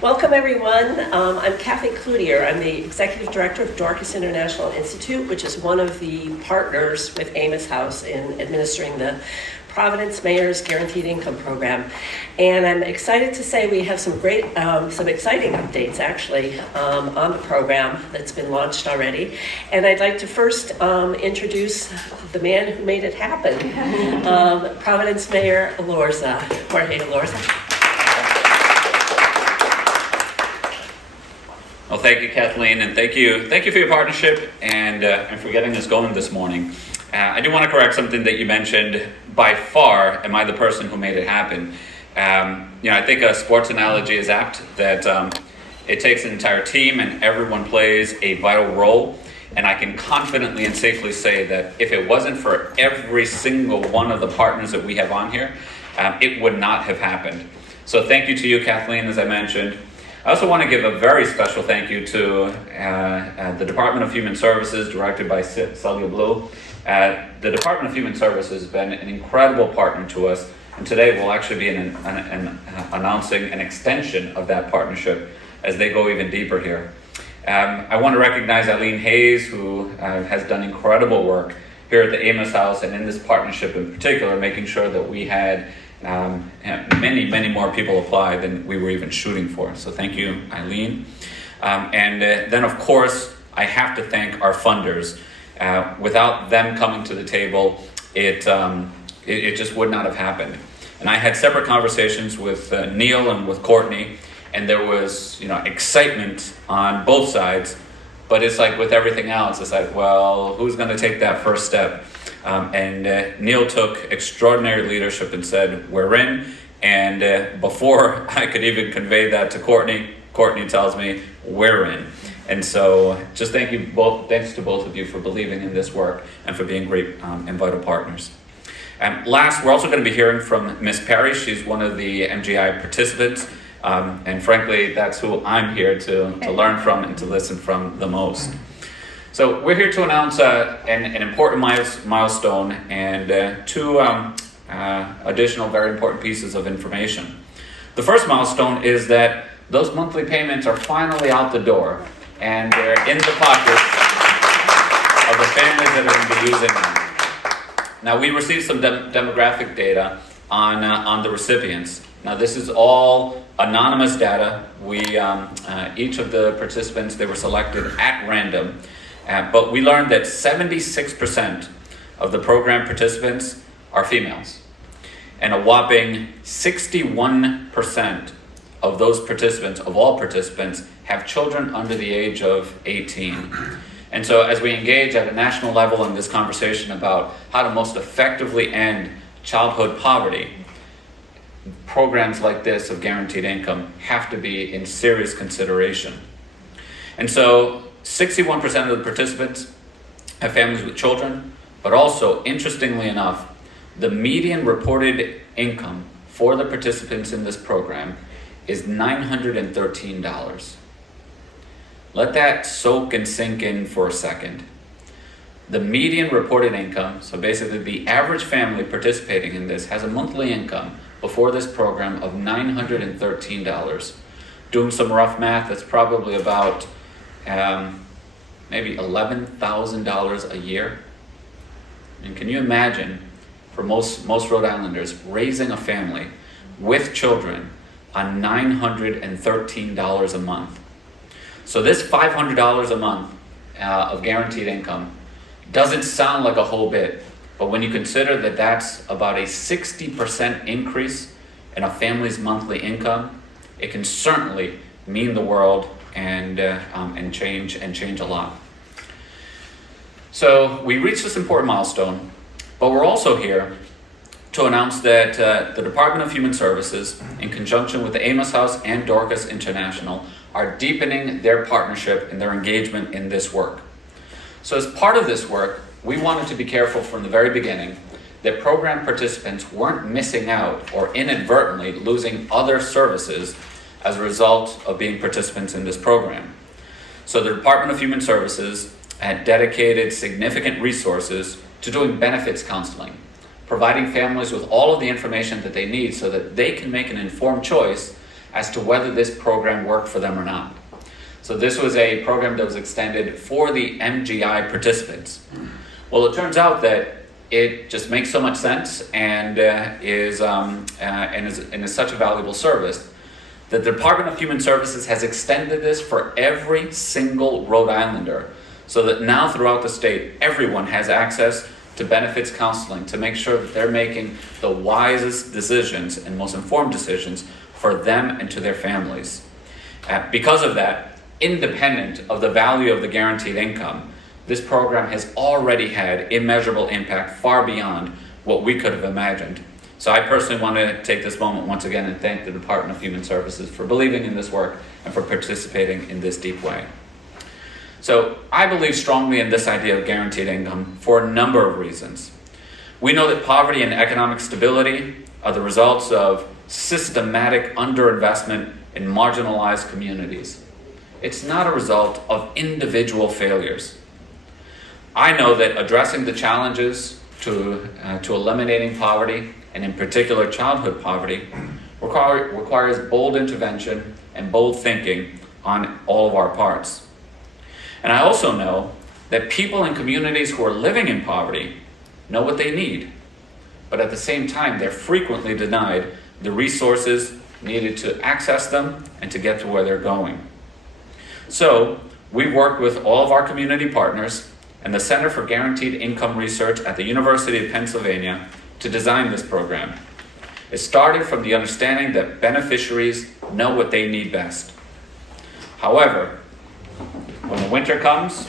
Welcome, everyone. I'm Kathy Cloutier. I'm the Executive Director of Dorcas International Institute, which is one of the partners with AMOS House in administering the Providence Mayor's Guaranteed Income Program. And I'm excited to say we have some exciting updates, actually, on the program that's been launched already. And I'd like to first introduce the man who made it happen, Providence Mayor Elorza, Jorge Elorza. Well, thank you, Kathleen, and thank you for your partnership and for getting us going this morning. I do want to correct something that you mentioned. By far, am I the person who made it happen? I think a sports analogy is apt that it takes an entire team and everyone plays a vital role. And I can confidently and safely say that if it wasn't for every single one of the partners that we have on here, it would not have happened. So thank you to you, Kathleen, as I mentioned. I also want to give a very special thank you to the Department of Human Services, directed by Celia Blue. The Department of Human Services has been an incredible partner to us, and today we'll actually be announcing an extension of that partnership as they go even deeper here. I want to recognize Eileen Hayes, who has done incredible work here at the AMOS House and in this partnership in particular, making sure that we had many more people apply than we were even shooting for. So thank you, Eileen. And then, of course, I have to thank our funders. Without them coming to the table, it just would not have happened. And I had separate conversations with Neil and with Courtney, and there was excitement on both sides. But it's like with everything else, it's like, well, who's going to take that first step? And Neil took extraordinary leadership and said, we're in. And before I could even convey that to Courtney tells me, we're in. And so just thanks to both of you for believing in this work and for being great and vital partners. Last, we're also going to be hearing from Miss Perry. She's one of the MGI participants. And frankly, that's who I'm here to learn from and to listen from the most. So we're here to announce an important milestone and two additional very important pieces of information. The first milestone is that those monthly payments are finally out the door and they're in the pockets of the families that are going to be using them. Now, we received some demographic data on the recipients. Now, this is all anonymous data. We each of the participants, they were selected at random. But we learned that 76% of the program participants are females. And a whopping 61% of those participants, of all participants, have children under the age of 18. And so as we engage at a national level in this conversation about how to most effectively end childhood poverty, programs like this of guaranteed income have to be in serious consideration. And so 61% of the participants have families with children, but also, interestingly enough, the median reported income for the participants in this program is $913. Let that soak and sink in for a second. The median reported income, so basically the average family participating in this, has a monthly income before this program of $913. Doing some rough math, that's probably about maybe $11,000 a year. And can you imagine, for most Rhode Islanders, raising a family with children on $913 a month? So this $500 a month of guaranteed income doesn't sound like a whole bit, but when you consider that that's about a 60% increase in a family's monthly income, it can certainly mean the world and change a lot. So we reached this important milestone, but we're also here to announce that the Department of Human Services, in conjunction with the AMOS House and Dorcas International, are deepening their partnership and their engagement in this work. So as part of this work, we wanted to be careful from the very beginning that program participants weren't missing out or inadvertently losing other services as a result of being participants in this program. So the Department of Human Services had dedicated significant resources to doing benefits counseling, providing families with all of the information that they need so that they can make an informed choice as to whether this program worked for them or not. So this was a program that was extended for the MGI participants. Well, it turns out that it just makes so much sense and is such a valuable service that the Department of Human Services has extended this for every single Rhode Islander, so that now throughout the state, everyone has access to benefits counseling to make sure that they're making the wisest decisions and most informed decisions for them and to their families. Because of that, independent of the value of the guaranteed income, this program has already had immeasurable impact far beyond what we could have imagined. So I personally want to take this moment once again and thank the Department of Human Services for believing in this work and for participating in this deep way. So I believe strongly in this idea of guaranteed income for a number of reasons. We know that poverty and economic stability are the results of systematic underinvestment in marginalized communities. It's not a result of individual failures. I know that addressing the challenges to eliminating poverty, and in particular childhood poverty, requires bold intervention and bold thinking on all of our parts. And I also know that people in communities who are living in poverty know what they need, but at the same time, they're frequently denied the resources needed to access them and to get to where they're going. So we've worked with all of our community partners and the Center for Guaranteed Income Research at the University of Pennsylvania to design this program. It started from the understanding that beneficiaries know what they need best. However, when the winter comes,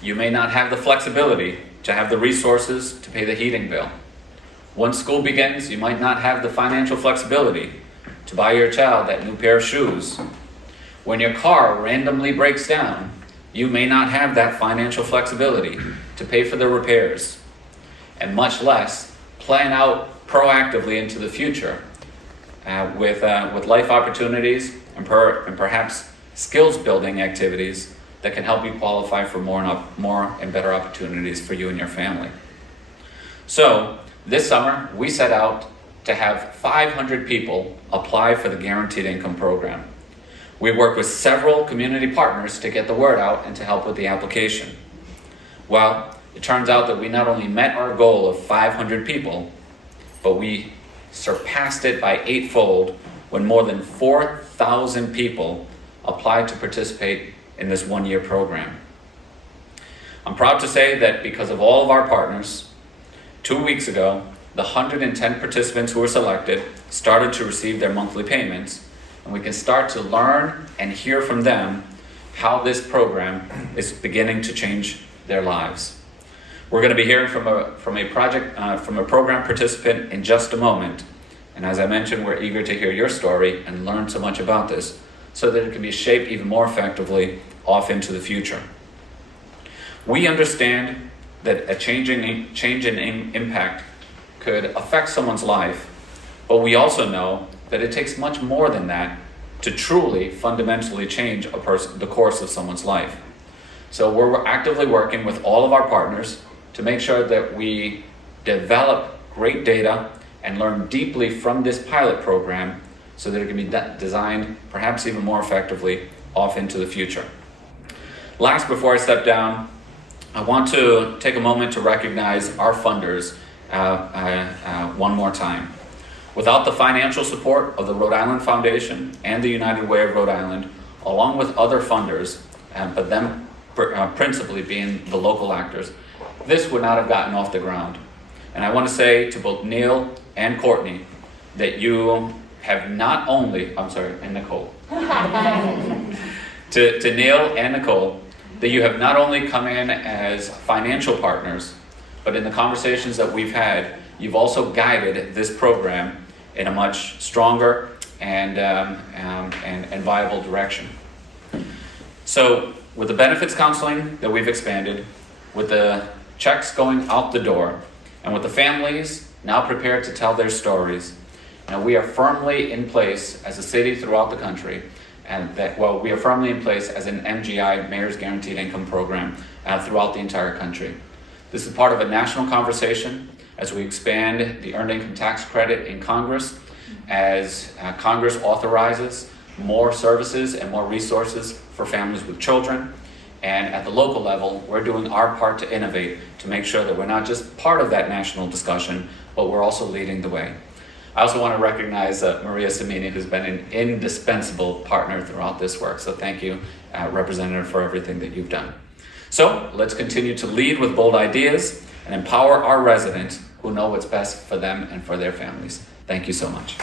you may not have the flexibility to have the resources to pay the heating bill. Once school begins, you might not have the financial flexibility to buy your child that new pair of shoes. When your car randomly breaks down, you may not have that financial flexibility to pay for the repairs, and much less plan out proactively into the future with life opportunities and perhaps skills building activities that can help you qualify for more and better opportunities for you and your family. So this summer, we set out to have 500 people apply for the Guaranteed Income Program. We worked with several community partners to get the word out and to help with the application. Well, it turns out that we not only met our goal of 500 people, but we surpassed it by 8-fold when more than 4,000 people applied to participate in this one-year program. I'm proud to say that because of all of our partners, 2 weeks ago, the 110 participants who were selected started to receive their monthly payments, and we can start to learn and hear from them how this program is beginning to change their lives. We're going to be hearing from a program participant in just a moment, and as I mentioned, we're eager to hear your story and learn so much about this so that it can be shaped even more effectively off into the future. We understand that a change in impact could affect someone's life, but we also know that it takes much more than that to truly fundamentally change the course of someone's life. So we're actively working with all of our partners to make sure that we develop great data and learn deeply from this pilot program so that it can be designed perhaps even more effectively off into the future. Last, before I step down, I want to take a moment to recognize our funders one more time. Without the financial support of the Rhode Island Foundation and the United Way of Rhode Island, along with other funders, but them principally being the local actors, this would not have gotten off the ground. And I want to say to both Neil and Courtney that you have not only, and Nicole, to Neil and Nicole, that you have not only come in as financial partners, but in the conversations that we've had, you've also guided this program in a much stronger and viable direction. So with the benefits counseling that we've expanded, with the checks going out the door, and with the families now prepared to tell their stories, we are firmly in place as a city throughout the country, and we are firmly in place as an MGI, Mayor's Guaranteed Income Program, throughout the entire country. This is part of a national conversation as we expand the Earned Income Tax Credit in Congress, as Congress authorizes more services and more resources for families with children. And at the local level, we're doing our part to innovate, to make sure that we're not just part of that national discussion, but we're also leading the way. I also want to recognize Maria Samini, who's been an indispensable partner throughout this work. So thank you, Representative, for everything that you've done. So let's continue to lead with bold ideas and empower our residents who know what's best for them and for their families. Thank you so much.